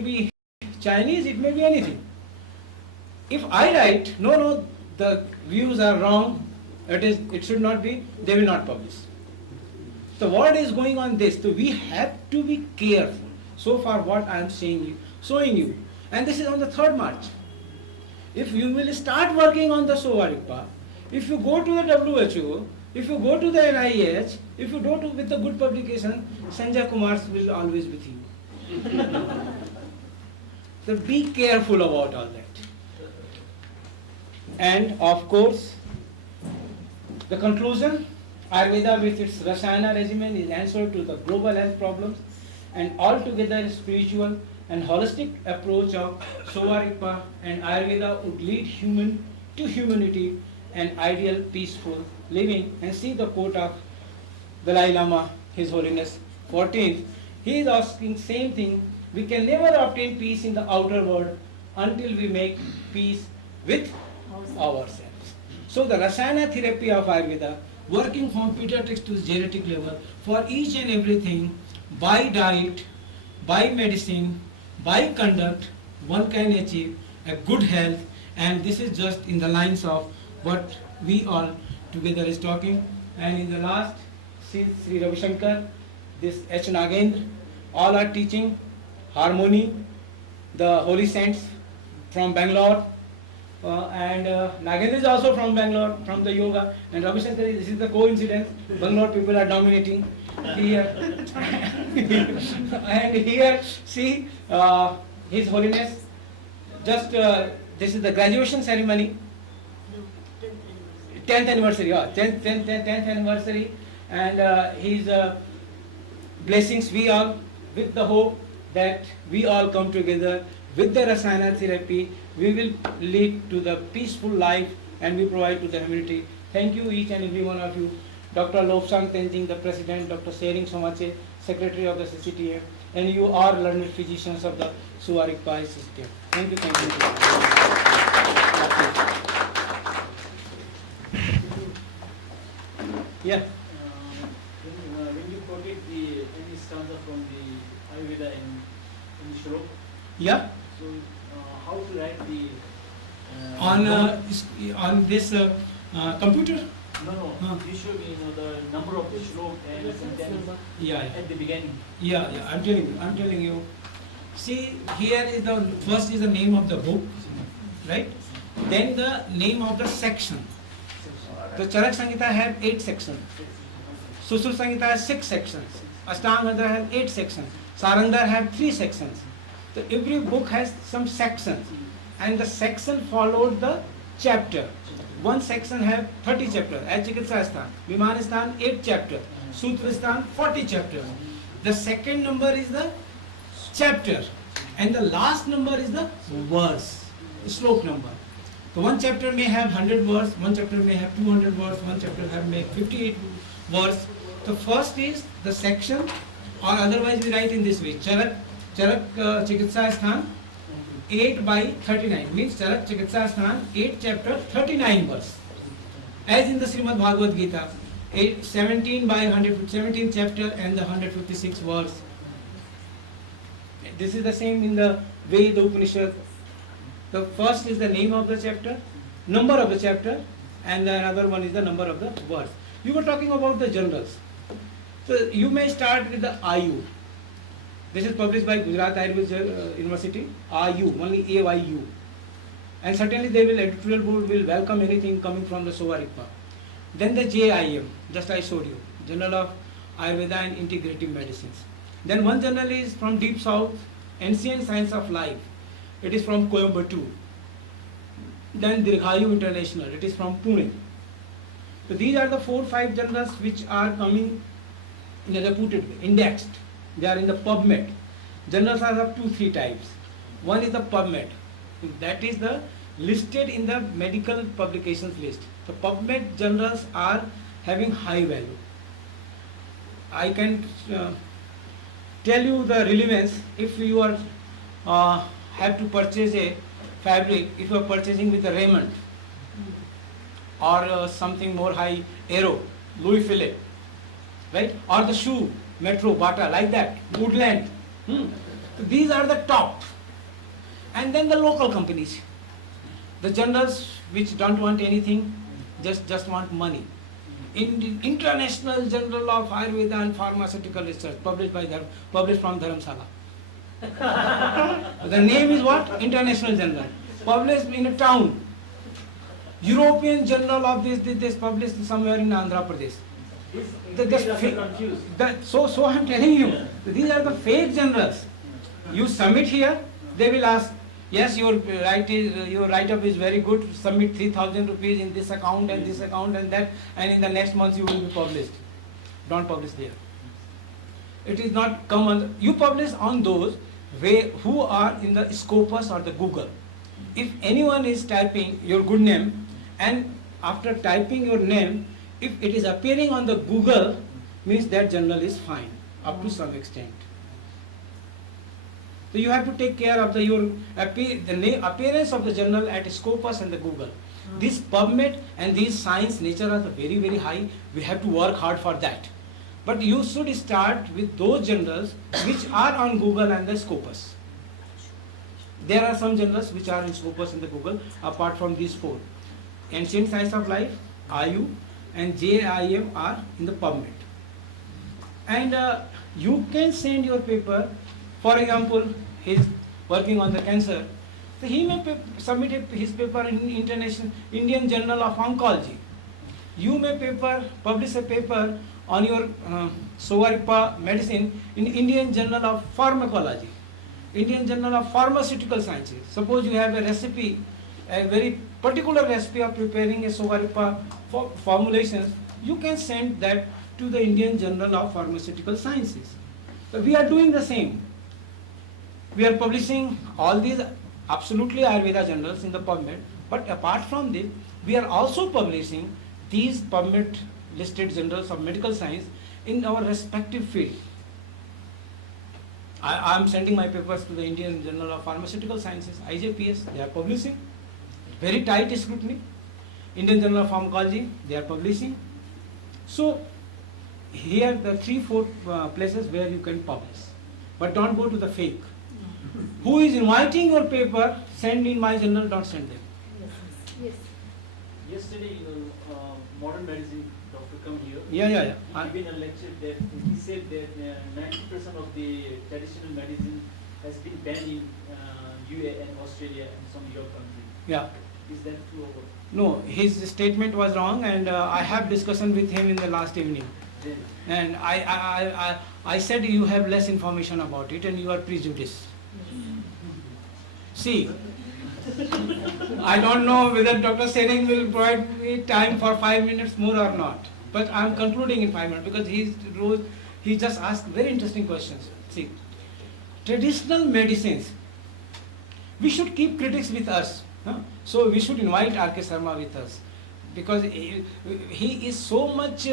be Chinese, it may be anything. If I write, no, the views are wrong, it should not be, they will not publish. So what is going on this? So we have to be careful. So far what I am showing you, and this is on the 3rd March. If you will start working on the Sovarikpa, if you go to the WHO, if you go to the NIH, if you go to with the good publication, Sanjay Kumar will always with you. So be careful about all that. And of course, the conclusion, Ayurveda with its Rasayana regimen is answer to the global health problems, and altogether spiritual and holistic approach of Sovarikpa and Ayurveda would lead human to humanity and ideal peaceful living. And see the quote of Dalai Lama, His Holiness 14th. He is asking same thing. We can never obtain peace in the outer world until we make peace with ourselves. So the Rasayana therapy of Ayurveda, working from pediatrics to genetic level, for each and everything, by diet, by medicine, by conduct, one can achieve a good health. And this is just in the lines of what we all together is talking. And in the last, Sri Ravi Shankar, this H. Nagendra, all are teaching harmony, the holy saints from Bangalore, and Nagendra is also from Bangalore, from the yoga, and Ravi Shankar, this is the coincidence, Bangalore people are dominating here. And here, see, His Holiness, just this is the graduation ceremony, 10th anniversary, 10th anniversary, and his blessings we all, with the hope that we all come together with the Rasayana therapy, we will lead to the peaceful life and we provide to the humanity. Thank you each and every one of you. Dr. Lobsang Tenzing, the President, Dr. Sering Somache, Secretary of the CCTM, and you are learned physicians of the Sovarikpa system. Thank you, thank you. Yeah. When you quoted any stanza from the Ayurveda in the shlok, Yeah. so how to write the On this computer? No. You show me the number of the shlok and sentence Yeah. at the beginning. Yeah, I'm telling you. See, here is the first is the name of the book, right? Then the name of the section. The Charak Samhita have 8 sections. Sushruta Samhita has 6 sections. Ashtanga have 8 sections. Sarandar have 3 sections. So every book has some sections, and the section followed the chapter. One section have 30 chapters. As Chikitsasthana, Vimanistan 8 chapters. Sutristan 40 chapters. The second number is the chapter, and the last number is the verse, stroke number. So one chapter may have 100 words, one chapter may have 200 words, one chapter may have 58 words. The first is the section, or otherwise we write in this way: Charak Chikitsa Sthan 8 by 39 means Charak Chikitsa Sthan 8 chapter 39 verse. As in the Srimad Bhagavad Gita, 17 by 117 chapter and the 156 verse. This is the same in the Veda Upanishad. The first is the name of the chapter, number of the chapter, and the another one is the number of the verse. You were talking about the journals. So you may start with the Ayu. This is published by Gujarat Ayurveda University, Ayu, only AYU. And certainly they will, editorial board will welcome anything coming from the Sovarikpa. Then the JIM, just I showed you, Journal of Ayurveda and Integrative Medicines. Then one journal is from Deep South, Ancient Science of Life. It is from Coimbatore. Then Dirghayu International, it is from Pune. So these are the 4-5 journals which are coming in a reputed way, indexed. They are in the PubMed. Journals are of 2-3 types. One is the PubMed. That is the listed in the medical publications list. The PubMed journals are having high value. I can tell you the relevance. If you are have to purchase a fabric, if you are purchasing with a Raymond or something more high, Aero, Louis Philippe, right? Or the shoe, Metro, Bata, like that, Woodland. So These are the top. And then the local companies. The journals which don't want anything, just want money. In the International Journal of Ayurveda and Pharmaceutical Research, published from Dharamsala. The name is what? International Journal. Published in a town. European Journal of this published somewhere in Andhra Pradesh. So I am telling you, these are the fake journals. You submit here, they will ask, yes, your write-up is very good, submit 3,000 rupees in this account and that, and in the next month you will be published. Don't publish there. It is not common. You publish on those who are in the Scopus or the Google. If anyone is typing your good name, and after typing your name, if it is appearing on the Google, means that journal is fine, up to some extent. So you have to take care of the appearance of the journal at Scopus and the Google. This PubMed and these science nature are very, very high. We have to work hard for that. But you should start with those journals which are on Google and the Scopus. There are some journals which are in Scopus and the Google apart from these four. Ancient Science of Life, IU and JIM are in the PubMed. And you can send your paper. For example, he is working on the cancer. So he may submit his paper in Indian Journal of Oncology. You may publish a paper on your Sovaripa medicine in Indian Journal of Pharmacology, Indian Journal of Pharmaceutical Sciences. Suppose you have a recipe, a very particular recipe of preparing a Sovaripa formulations, you can send that to the Indian Journal of Pharmaceutical Sciences. So we are doing the same. We are publishing all these absolutely Ayurveda journals in the PubMed, but apart from this, we are also publishing these PubMed listed journals of medical science in our respective field. I am sending my papers to the Indian Journal of Pharmaceutical Sciences, IJPS, they are publishing. Very tight scrutiny. Indian Journal of Pharmacology, they are publishing. So, here the 3-4 places where you can publish. But don't go to the fake. Who is inviting your paper, send in my journal, don't send them. Yes. Yesterday, modern medicine doctor come here. Yeah. He given a lecture that he said that 90% of the traditional medicine has been banned in UA and Australia and some Europe countries. Yeah. Is that true or what? No, his statement was wrong, and I have discussion with him in the last evening. Then, And I said you have less information about it and you are prejudiced. See, I don't know whether Dr. Sering will provide me time for 5 minutes more or not. But I am concluding in 5 minutes because he just asked very interesting questions. See, traditional medicines, we should keep critics with us. Huh? So we should invite R.K. Sharma with us because he is so much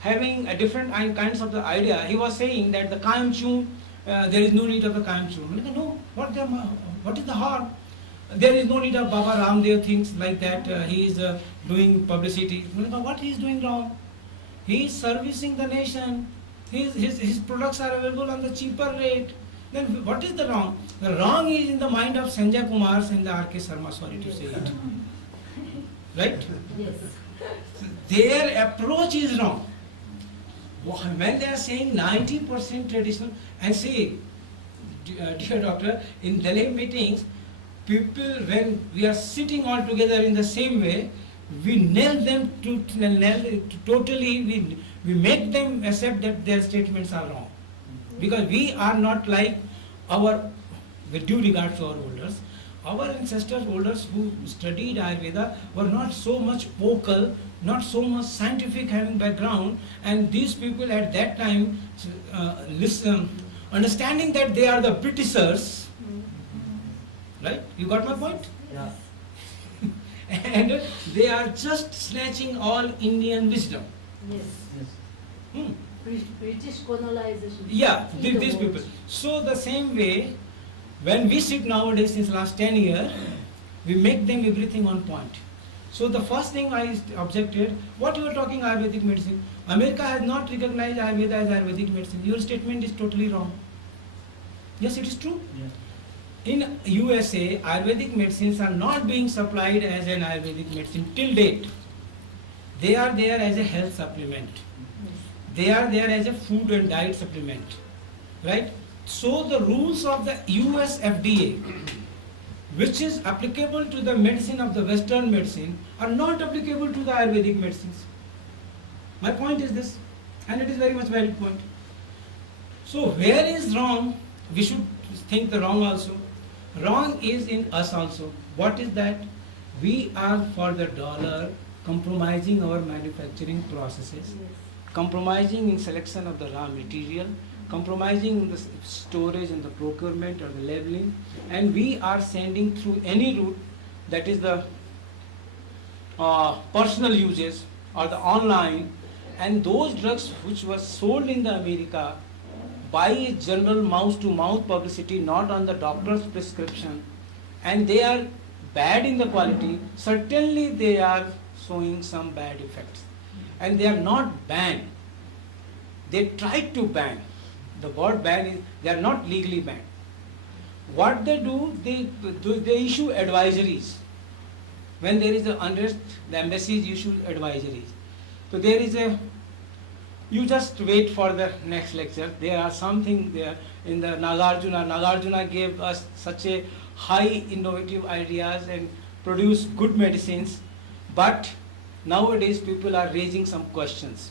having a different kinds of the idea. He was saying that the Kayam Chun, there is no need of the Kayam Chun. No, what is the harm? There is no need of Baba Ramdev, things like that. He is doing publicity. What he is doing wrong? He is servicing the nation. His products are available on the cheaper rate. Then what is the wrong? The wrong is in the mind of Sanjay Kumar and the R.K. Sharma, sorry to say it. Right? Yes. Their approach is wrong. When they are saying 90% traditional, and see, dear doctor, in Delhi meetings, people, when we are sitting all together in the same way, we nail them totally, we make them accept that their statements are wrong. Because we are not like with due regard to our elders, our ancestors, elders who studied Ayurveda were not so much vocal, not so much scientific having background, and these people at that time understanding that they are the Britishers, right? You got my point? Yeah. And they are just snatching all Indian wisdom. Yes. British colonization. Yeah, these people. So the same way, when we sit nowadays since last 10 years, we make them everything on point. So the first thing I objected, what you are talking Ayurvedic medicine? America has not recognized Ayurveda as Ayurvedic medicine. Your statement is totally wrong. Yes, it is true. Yeah. In USA, Ayurvedic medicines are not being supplied as an Ayurvedic medicine till date. They are there as a health supplement. They are there as a food and diet supplement. Right? So the rules of the US FDA, which is applicable to the medicine of the Western medicine, are not applicable to the Ayurvedic medicines. My point is this, and it is very much valid point. So where is wrong? We should think the wrong also. Wrong is in us also. What is that? We are for the dollar compromising our manufacturing processes, compromising in selection of the raw material, compromising in the storage and the procurement or the labeling, and we are sending through any route, that is the personal uses or the online, and those drugs which were sold in the America by a general mouth-to-mouth publicity, not on the doctor's prescription, and they are bad in the quality, certainly they are showing some bad effects. And they are not banned. They tried to ban. The word ban is, they are not legally banned. What they do, they issue advisories. When there is an unrest, the embassies issue advisories. So there is a, you just wait for the next lecture. There are something there in the Nagarjuna. Nagarjuna gave us such a high innovative ideas and produced good medicines. But nowadays people are raising some questions.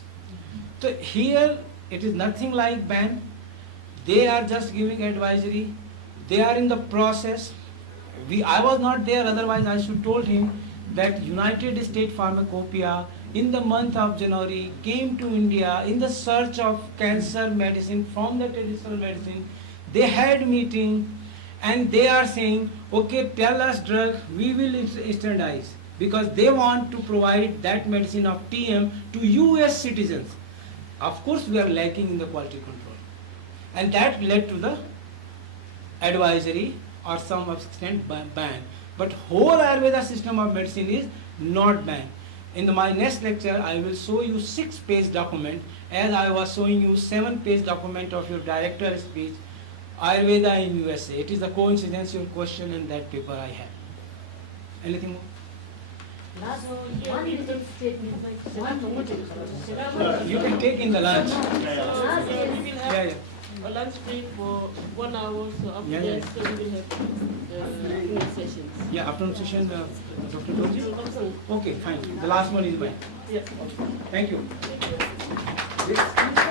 So here it is nothing like ban. They are just giving advisory. They are in the process. I was not there, otherwise I should told him that United States Pharmacopoeia in the month of January came to India in the search of cancer medicine from the traditional medicine. They had meeting and they are saying, okay, tell us drug, we will standardize, because they want to provide that medicine of TM to US citizens. Of course we are lacking in the quality control. And that led to the advisory or some extent ban. But whole Ayurveda system of medicine is not banned. In my next lecture, I will show you 6-page document, as I was showing you 7-page document of your director's speech, Ayurveda in USA. It is a coincidental question in that paper I have. Anything more? Last one little statement. You can take in the lunch. Last We is, will Yeah, have yeah. a lunch break for 1 hour, so after Yeah, yeah. that, so we will have afternoon sessions. Yeah, afternoon session, Dr. Dorji? Afternoon. Okay, fine. The last one is mine. Yeah. Thank you. Thank you. This-